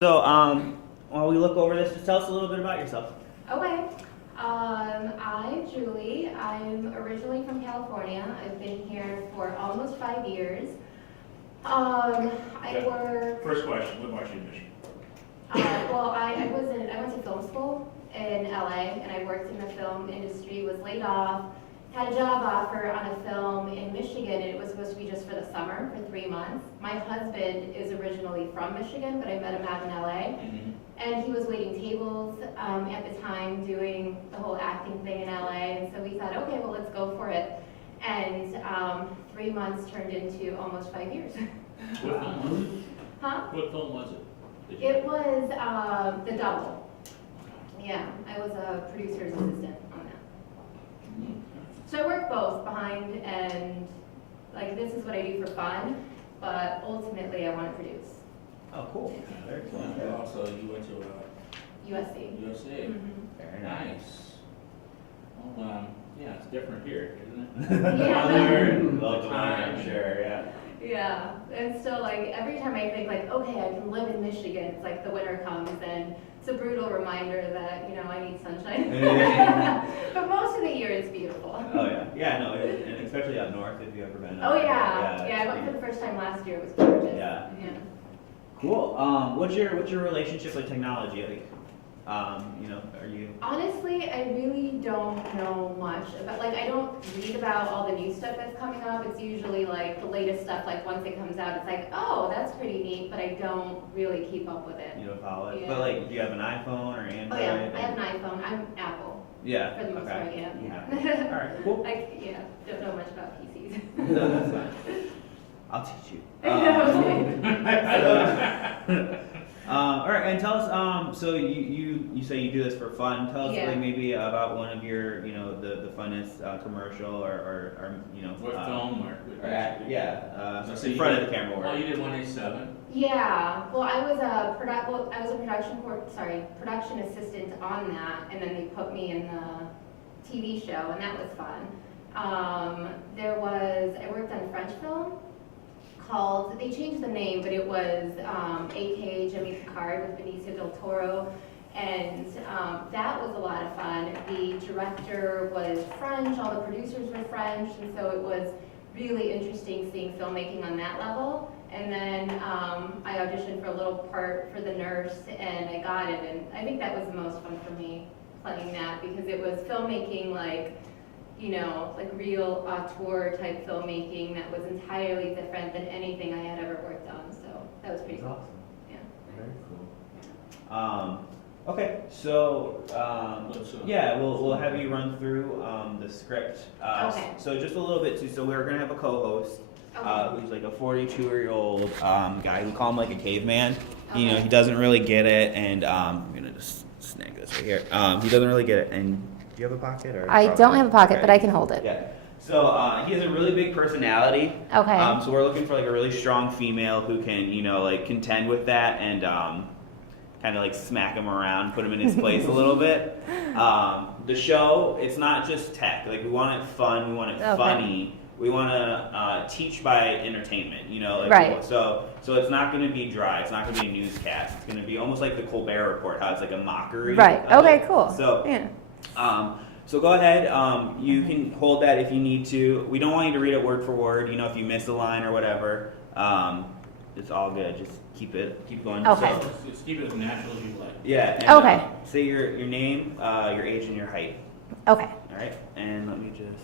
So, while we look over this, just tell us a little bit about yourself. Okay. I'm Julie. I'm originally from California. I've been here for almost 5 years. I work. First question, what brought you to Michigan? Well, I went to film school in LA, and I worked in the film industry. Was laid off. Had a job offer on a film in Michigan, and it was supposed to be just for the summer for 3 months. My husband is originally from Michigan, but I met him out in LA. And he was waiting tables at the time, doing the whole acting thing in LA. And so we thought, okay, well, let's go for it. And 3 months turned into almost 5 years. What film was it? Huh? What film was it? It was The Double. Yeah, I was a producer's assistant on that. So I work both behind and, like, this is what I do for fun, but ultimately I want to produce. Oh, cool. Very cool. And also, you went to USC. USA. Very Very nice. nice. Well, yeah, it's different here, isn't it? Yeah. Welcome, I'm sure, yeah. Yeah, and still, like, every time I think, like, okay, I can live in Michigan, it's like the winter comes and it's a brutal reminder that, you know, I need sunshine. Yeah. But most of the year it's beautiful. Oh, yeah. Yeah, no, and especially up north, if you've ever been. Oh, up yeah. there. Yeah, I it's went for the pretty- first time last year. It was gorgeous. Yeah. Yeah. Cool. What's your relationship with technology? Like, are you? Honestly, I really don't know much about, like, I don't read about all the new stuff that's coming up. It's usually like the latest stuff, like once it comes out, it's like, oh, that's pretty neat, but I don't really keep up with it. You don't follow it? Yeah. But, like, do you have an iPhone or Android? Oh yeah, I have an iPhone. I'm Apple Yeah. for the most part, okay. yeah. All right, cool. Yeah, don't know much about PCs. No, that's fine. I'll teach you. All right, and tell us. So you say you do this for fun. Tell us Yeah. like maybe about one of your the funnest commercial or What film or? yeah So in you front did- of the camera Oh, work. you did 187? Yeah, well, I was a production assistant on that, and then they put me in the TV show, and that was fun. I worked on a French film called, they changed the name, but it was A.K. Jimmy Picard with Benicio del Toro, and that was a lot of fun. The director was French, all the producers were French, and so it was really interesting seeing filmmaking on that level. And then I auditioned for a little part for the nurse, and I got it, and I think that was the most fun for me, playing that, because it was filmmaking like real auteur type filmmaking that was entirely different than anything I had ever worked on, so that was pretty That's cool. awesome. Yeah. Very cool. Okay, so What's up? yeah, we'll have you run through the script. Okay. So just a little bit too. So we're gonna have a co-host. Okay. Who's like a 42-year-old guy. We call him like a caveman. Okay. He doesn't really get it, and I'm gonna just snag this right here. He doesn't really get it. And do you have a pocket or? I don't have a pocket, Okay. but I can hold it. Yeah. So he has a really big personality. Okay. So we're looking for like a really strong female who can, like contend with that and kind of like smack him around, put him in his place a little bit. The show, it's not just tech. Like we want it fun. We want it Okay. funny. We want to teach by entertainment, like, Right. So it's not going to be dry. It's not going to be a newscast. It's going to be almost like the Colbert Report, how it's like a mockery. Right. of Okay, it. cool. So, Yeah. so go ahead. You can hold that if you need to. We don't want you to read it word for word. If you miss a line or whatever, it's all good. Just keep going. Okay. So, Just keep it as natural as you like. yeah. And, Okay. say your name, your age, and your height. Okay. All right. And let me just.